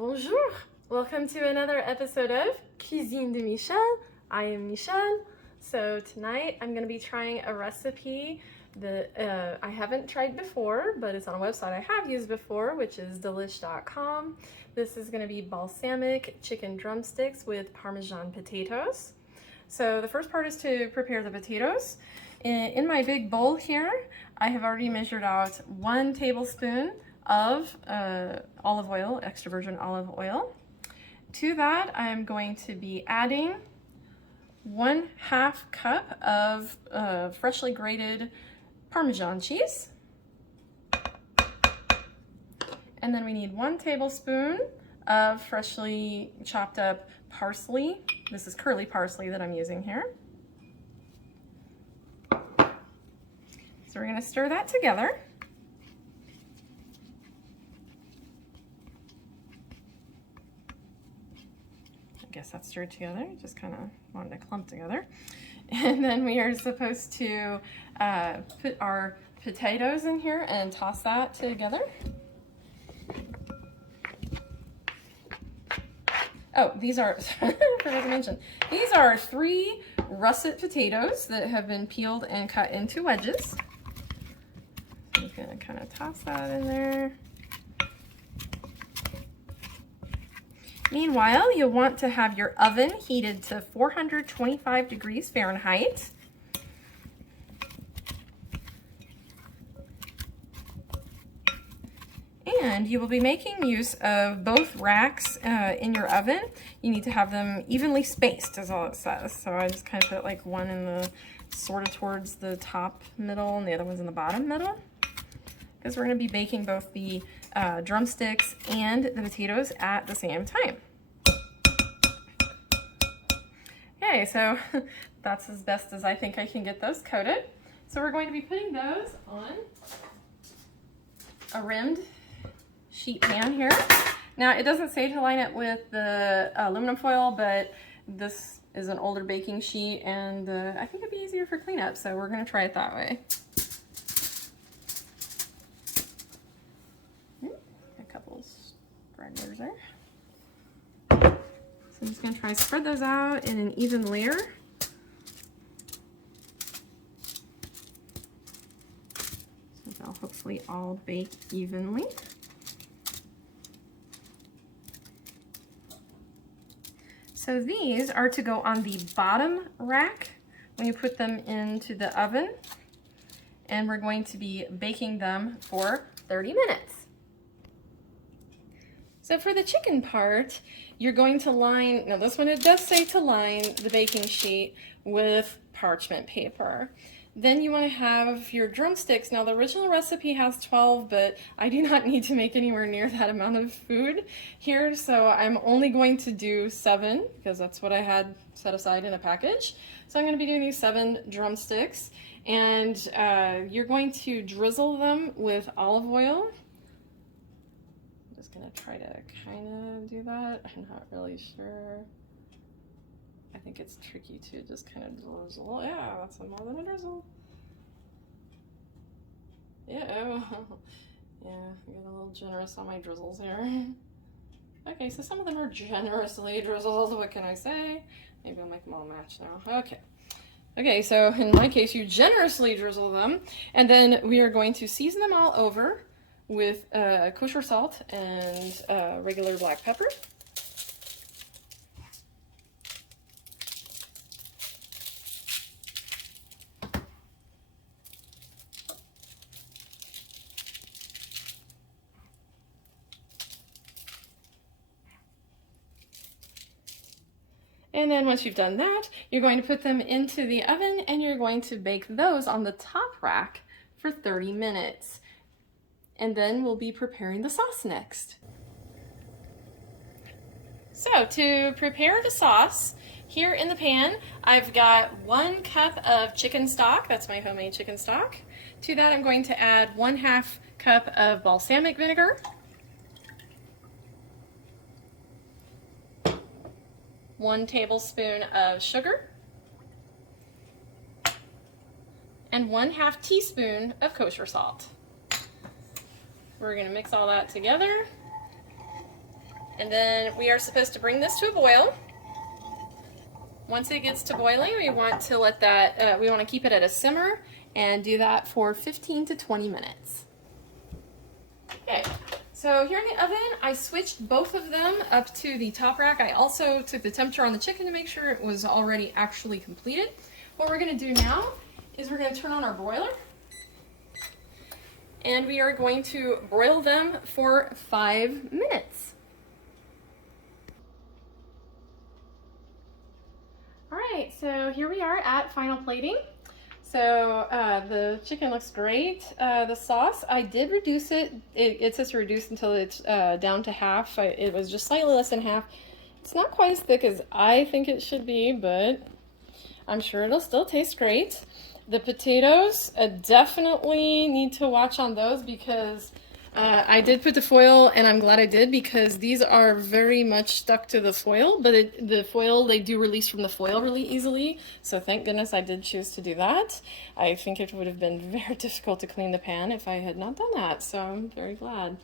Bonjour! Welcome to another episode of Cuisine de Michel. I am Michelle. So tonight I'm going to be trying a recipe that I haven't tried before, but it's on a website I have used before, which is delish.com. This is going to be balsamic chicken drumsticks with Parmesan potatoes. So the first part is to prepare the potatoes. In my big bowl here, I have already measured out 1 tablespoon of olive oil, extra virgin olive oil. To that, I'm going to be adding 1/2 cup of freshly grated Parmesan cheese. And then we need 1 tablespoon of freshly chopped up parsley. This is curly parsley that I'm using here. So we're going to stir that together. I guess that's stirred together, just kind of wanted to clump together. And then we are supposed to put our potatoes in here and toss that together. Oh, these are, I forgot to mention, these are 3 russet potatoes that have been peeled and cut into wedges. I'm just gonna kind of toss that in there. Meanwhile, you'll want to have your oven heated to 425 degrees Fahrenheit. And you will be making use of both racks in your oven. You need to have them evenly spaced, is all it says. So I just kind of put like one in the sort of towards the top middle and the other one's in the bottom middle. Because we're going to be baking both the drumsticks and the potatoes at the same time. Okay, so that's as best as I think I can get those coated. So we're going to be putting those on a rimmed sheet pan here. Now it doesn't say to line it with the aluminum foil, but this is an older baking sheet and I think it'd be easier for cleanup, so we're going to try it that way. A couple stragglers there. So I'm just going to try to spread those out in an even layer. So they'll hopefully all bake evenly. So these are to go on the bottom rack when you put them into the oven. And we're going to be baking them for 30 minutes. So for the chicken part, you're going to line, now this one it does say to line the baking sheet with parchment paper. Then you want to have your drumsticks. Now the original recipe has 12, but I do not need to make anywhere near that amount of food here, so I'm only going to do 7 because that's what I had set aside in a package. So I'm going to be doing these 7 drumsticks, and you're going to drizzle them with olive oil. I'm just going to try to kind of do that. I'm not really sure. I think it's tricky to just kind of drizzle. Yeah, that's more than a drizzle. Yeah, yeah, I got a little generous on my drizzles here. Okay, so some of them are generously drizzled. What can I say? Maybe I'll make them all match now. Okay. Okay, so in my case, you generously drizzle them, and then we are going to season them all over with kosher salt and regular black pepper. And then once you've done that, you're going to put them into the oven and you're going to bake those on the top rack for 30 minutes. And then we'll be preparing the sauce next. So to prepare the sauce, here in the pan, I've got 1 cup of chicken stock. That's my homemade chicken stock. To that, I'm going to add 1/2 cup of balsamic vinegar. 1 tablespoon of sugar, and 1/2 teaspoon of kosher salt. We're going to mix all that together And then we are supposed to bring this to a boil. Once it gets to boiling, we want to let that, we want to keep it at a simmer and do that for 15 to 20 minutes. Okay, so here in the oven, I switched both of them up to the top rack. I also took the temperature on the chicken to make sure it was already actually completed. What we're going to do now is we're going to turn on our broiler. And we are going to broil them for 5 minutes. All right, so here we are at final plating. So the chicken looks great. The sauce, I did reduce it. It says to reduce until it's down to half. It was just slightly less than half. It's not quite as thick as I think it should be, but I'm sure it'll still taste great. The potatoes, definitely need to watch on those because I did put the foil, and I'm glad I did because these are very much stuck to the foil, but the foil, they do release from the foil really easily, so thank goodness I did choose to do that. I think it would have been very difficult to clean the pan if I had not done that, so I'm very glad.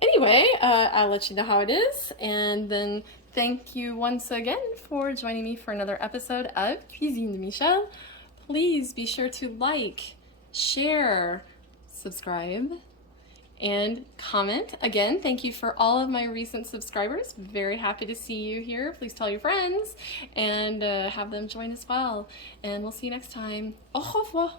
Anyway, I'll let you know how it is, and then thank you once again for joining me for another episode of Cuisine de Michel. Please be sure to like, share, subscribe, and comment. Again, thank you for all of my recent subscribers. Very happy to see you here. Please tell your friends and have them join as well. And we'll see you next time. Au revoir.